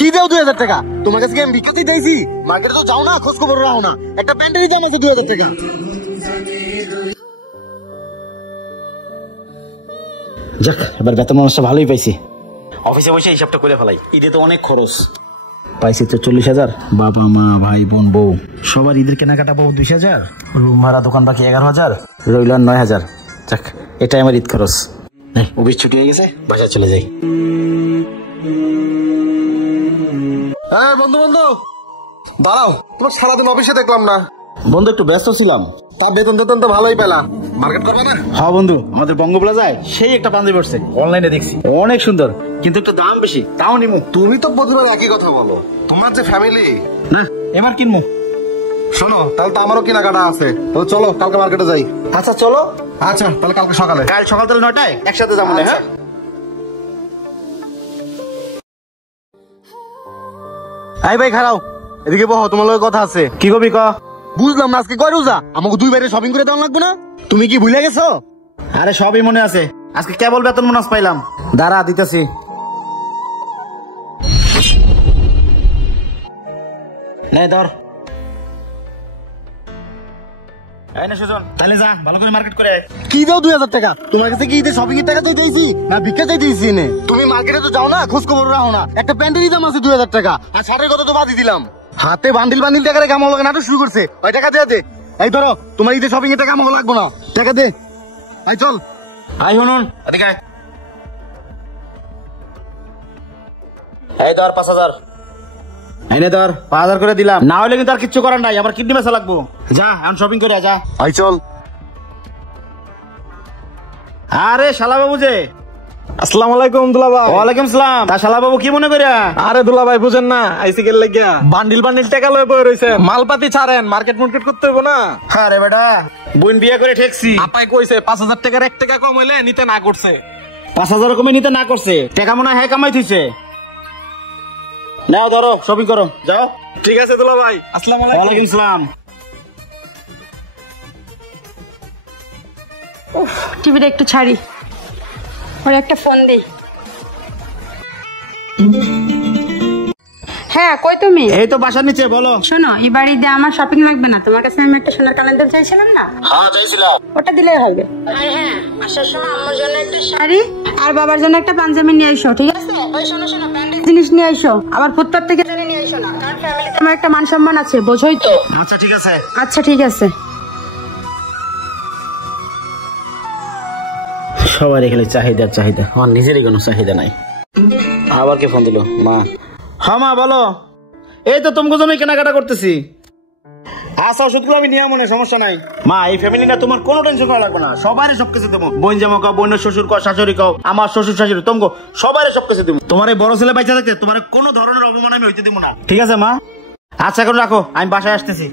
কি দেও 2000 টাকা? তোমার কাছে কি আমি ভিক্ষা চাইছি? মার্কেটে তো যাও না, খোঁজ খবর রাখো না। একটা প্যান্টেরই দাম আছে 2000 টাকা। যাক, এবার বেতন মানুষটা ভালোই পাইছি। অফিসে বসে হিসাবটা করে ফেলাই। ঈদে তো অনেক খরচ। পাইছি তো 40,000। বাবা মা ভাই বোন বউ সবার ঈদের কেনাকাটা পাবো 20,000। রুম ভাড়া দোকান বাকি 11,000, রইল 9,000। যাক, এটাই আমার ঈদ খরচ। অফিস ছুটি হয়ে গেছে, বাসায় চলে যাই। হ্যাঁ বন্ধু বন্ধু দাঁড়াও, তোমার সারাদিন অফিসে দেখলাম না। বন্ধু একটু ব্যস্ত ছিলাম। তার বেতন টেতন তো ভালোই পেলাম। মার্কেট করবে না? হ্যাঁ বন্ধু, আমাদের বঙ্গ প্লাজায় সেই একটা পাঞ্জাবি পড়ছে, অনলাইনে দেখছি, অনেক সুন্দর, কিন্তু একটু দাম বেশি। তাও নিমু। তুমি তো প্রতিবার একই কথা বলো, তোমার যে ফ্যামিলি। না, এবার কিনবো। শোনো, তাহলে তো আমারও কেনাকাটা আছে, তো চলো কালকে মার্কেটে যাই। আচ্ছা চলো। আচ্ছা তাহলে কালকে সকালে। কাল সকাল তাহলে 9টায় একসাথে যাবো। হ্যাঁ আই ভাই খারাও, এদিকে বহ, তোমার লগে কথা আছে। কি কবি ক? বুঝলাম না, আজকে কয় রোজা? আমাকে 2 বাইরে শপিং করে দেওয়া লাগবে না? তুমি কি ভুলে গেছো? আরে সবই মনে আছে, আজকে কেবল বেতন বোনাস পাইলাম। দাঁড়া দিতেছি। নে ধর। এই নে সুজন, তাহলে যা ভালো করে মার্কেট করে আয়। কি দাও 2000 টাকা? তোমার কাছে কি ঈদের শপিং এর টাকা চাইতেছি না ভিক্ষা চাইতেছি? নে তুমি মার্কেটে তো যাও না, খোঁজ খবর রাখো না। একটা প্যান্টেরই দাম আছে 2000 টাকা, আর শার্টের কথা তো বাদই দিলাম। হাতে বান্ডিল বান্ডিল টাকা রেখে আমার লগে নাটক শুরু করছে। ওই টাকা দে দে। এই ধরো, তোমার ঈদের শপিং এর টাকা আমাকে লাগবে না, টাকা দে। আই চল। আই শুনুন, এদিকে আয়। এই ধর 5,000। এনে ধর 5,000 করে দিলাম, না হলে কিন্তু আর কিচ্ছু করার নাই, আমার কিডনি বেচা লাগবো। যা এখন শপিং করে যা। আই চল। আরে শালা বাবু যে। আসসালামু আলাইকুম দুলা ভাই। ওয়ালাইকুম সালাম। তা শালা বাবু কি মনে করিয়া? আরে দুলা ভাই বুঝেন না, আইসি গেল লাগিয়া বান্ডিল বান্ডিল টাকা লয়ে বই রইছে, মালপাতি ছাড়েন, মার্কেট মার্কেট করতে হইব না। আরে বেটা, বোন বিয়ে করে ঠেকছি। আপাই কইছে 5,000 টাকার 1 টাকা কম হইলে নিতে না করছে। 5,000 কমে নিতে না করছে, টাকা মনে হয় কামাই থইছে। নাও ধরো, শপিং করো, যাও। ঠিক আছে দুলা ভাই, আসসালামু আলাইকুম। ওয়ালাইকুম সালাম। টিভিটা একটু ছাড়ি, ওর একটা ফোন দিই। হ্যাঁ কই তুমি? এই তো বাসার নিচে, বলো। শোনো, এই বাড়িতে আমার শপিং লাগবে না, তোমার কাছে আমি একটা সোনার ক্যালেন্ডার চাইছিলাম না? হ্যাঁ চাইছিলাম। ওটা দিলেই হবে। আর হ্যাঁ, আসার সময় আম্মুর জন্য একটা শাড়ি আর বাবার জন্য একটা পাঞ্জাবি নিয়ে আইসো, ঠিক আছে? ওই শোনো শোনো, ব্র্যান্ডেড জিনিস নিয়ে আইসো, আবার ফুটপাত থেকে জেনে নিয়ে আইসো না, কারণ ফ্যামিলিতে আমার একটা মান সম্মান আছে, বোঝোই তো। আচ্ছা ঠিক আছে। আচ্ছা ঠিক আছে। সবার এখানে চাহিদা চাহিদা, আমার নিজেরই কোনো চাহিদা নাই। আবার কে ফোন দিল? মা। হ্যাঁ মা বলো। এই তো তোমার জন্যই কেনাকাটা করতেছি। আচ্ছা ওষুধগুলো আমি নিয়ে মনে, সমস্যা নাই। মা এই ফ্যামিলি না, তোমার কোনো টেনশন করা লাগবে না, সবারই সবকিছু দেবো। বোন জামা কাও, বোনের শ্বশুর কাও, শাশুড়ি কাও, আমার শ্বশুর শাশুড়ি, তোমাকে সবারই সবকিছু দেবো। তোমার এই বড় ছেলে বাইচা থাকতে তোমার কোনো ধরনের অপমান আমি হইতে দিব না, ঠিক আছে মা? আচ্ছা এখন রাখো, আমি বাসায় আসতেছি।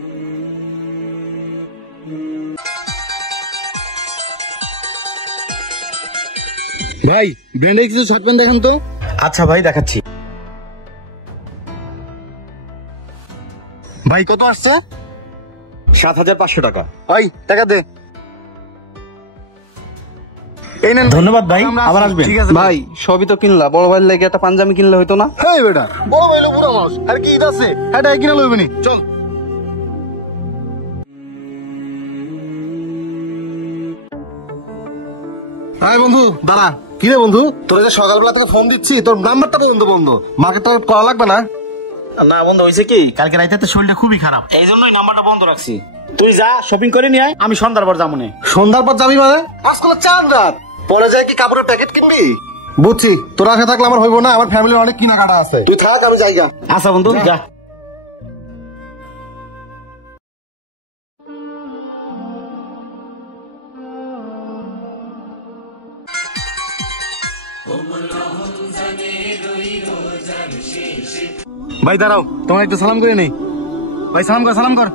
ভাই ব্র্যান্ডের কিছু শার্ট প্যান্ট দেখান তো। আচ্ছা ভাই দেখাচ্ছি। ভাই কত আসছে? 7,500 টাকা। ওই টাকা দে। এই নেন। ধন্যবাদ ভাই, আবার আসবেন। ঠিক আছে ভাই সবই তো কিনলা, বড় ভাইয়ের লাগে একটা পাঞ্জাবি কিনলে হইতো না? হেই বেটা, বড় ভাই হলো বুড়া মানুষ, আর কি ঈদ আছে এটা কিনা লইবনি, চল। আয় বন্ধু দাঁড়া। কি রে বন্ধু, তোর যে সকালবেলা থেকে ফোন দিচ্ছি, তোর নাম্বারটা বন্ধু বন্ধ, মার্কেট টার্গেট করা লাগবে না? না বন্ধু, হয়েছে কি, কালকে রাইতে তো শরীরটা খুবই খারাপ, এই জন্যই নাম্বারটা বন্ধ রাখছি। তুই যা শপিং করে নিয়ে আয়, আমি সন্ধ্যার পর যাবো। সন্ধ্যার পর যাবি মানে? আজকাল 4 রাত পরে যায় কি কাপড়ের প্যাকেট কিনবি? বুঝছি, তোর আশা থাকলে আমার হইব না, আমার ফ্যামিলির অনেক কেনাকাটা আছে, তুই থাক আমি যাইগা। আচ্ছা বন্ধু যা। ভাই দাঁড়াও, তোমার একটু সালাম করে নেই। ভাই সালাম কর, সালাম কর।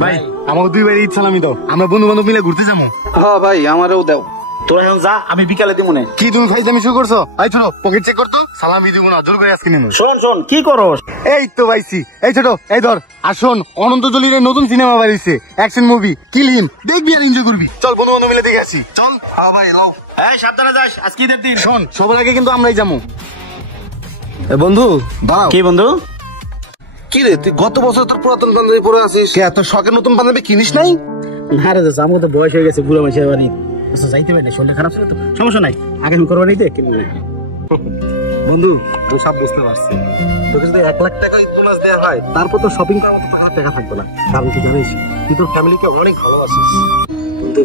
ভাই আমাকে 2 বারে ঈদ সালামি দাও, আমরা বন্ধু বান্ধব মিলে ঘুরতে যাবো। হ্যাঁ ভাই আমারও দাও। তোরা এখন যা, আমি বিকালে দিব মনে। কি তুমি ফাইজলামি শুরু করছো? এই ছোট পকেট চেক করতো, সালামি দিব না, জোর করে আজকে নিন। শোন শোন, কি করস? এই তো পাইছি। এই ছোট এই ধর, আর শোন, অনন্ত জলিলের নতুন সিনেমা বেরিয়েছে, অ্যাকশন মুভি, কিল হিম, দেখবি আর এনজয় করবি। চল বন্ধু বান্ধব মিলে দেখে আসি, চল। হ্যাঁ ভাই লাও। এই সাবধানে যাস, আজকে ঈদের দিন। শোন, সবার আগে কিন্তু আমরাই যাবো। বন্ধু দাঁড়াও। কি বন্ধু? কি রে তুই গত বছর তোর পুরাতন পাঞ্জাবি পরে আসিস, কে তোর শখের নতুন পাঞ্জাবি কিনিস নাই? না রে দোস্ত, আমার তো বয়স হয়ে গেছে, বুড়ো মানুষের বাড়ি আচ্ছা যাইতে পারি, শরীর খারাপ ছিল তো, সমস্যা নাই, আগামী কোরবানিতে কিনবো। বন্ধু আমি সব বুঝতে পারছি, তোকে যদি 1 লাখ টাকা বোনাস দেওয়া হয় তারপর তো শপিং করার মতো টাকা থাকবে না। কারণ কি জানিস, তুই তোর ফ্যামিলিকে অনেক ভালোবাসিস। বন্ধু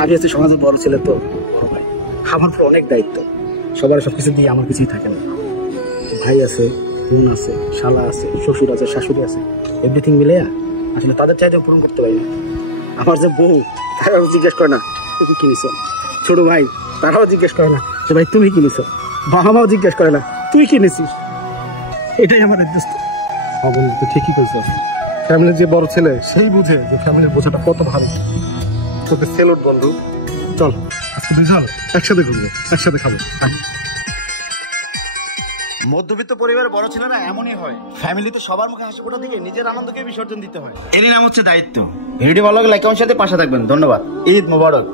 আমি হচ্ছে সমাজের বড় ছেলে, তো বড় ভাই, আমার উপর অনেক দায়িত্ব, সবার সবকিছু দিয়ে আমার কিছুই থাকে না। ভাই আছে, বোন আছে, শালা আছে, শ্বশুর আছে, শাশুড়ি আছে, এভরিথিং মিলে আসলে তাদের চাইতে পূরণ করতে পারি না। আমার যে বউ, তারাও জিজ্ঞেস করে না তুমি কিনেছ, ছোট ভাই তারাও জিজ্ঞেস করে না যে ভাই তুমি কিনেছ, বাবা মাও জিজ্ঞেস করে না তুই কিনেছিস। এটাই আমার উদ্দেশ্য। বন্ধু তুই ঠিকই করছিস, ফ্যামিলির যে বড় ছেলে সেই বুঝে যে ফ্যামিলির বোঝাটা কত ভারী। তোকে সেলুট বন্ধু। চল আজকে তুই চল, একসাথে ঘুরবো, একসাথে খাবো। মধ্যবিত্ত পরিবারের বড় ছেলেরা এমনই হয়, ফ্যামিলিতে সবার মুখে হাসি ফোটা দিকে নিজের আনন্দকে বিসর্জন দিতে হয়। এরই নাম হচ্ছে দায়িত্ব। ভিডিও ভালো লাগলে লাইক কমেন্ট সাথে পাশে থাকবেন। ধন্যবাদ। ঈদ মোবারক।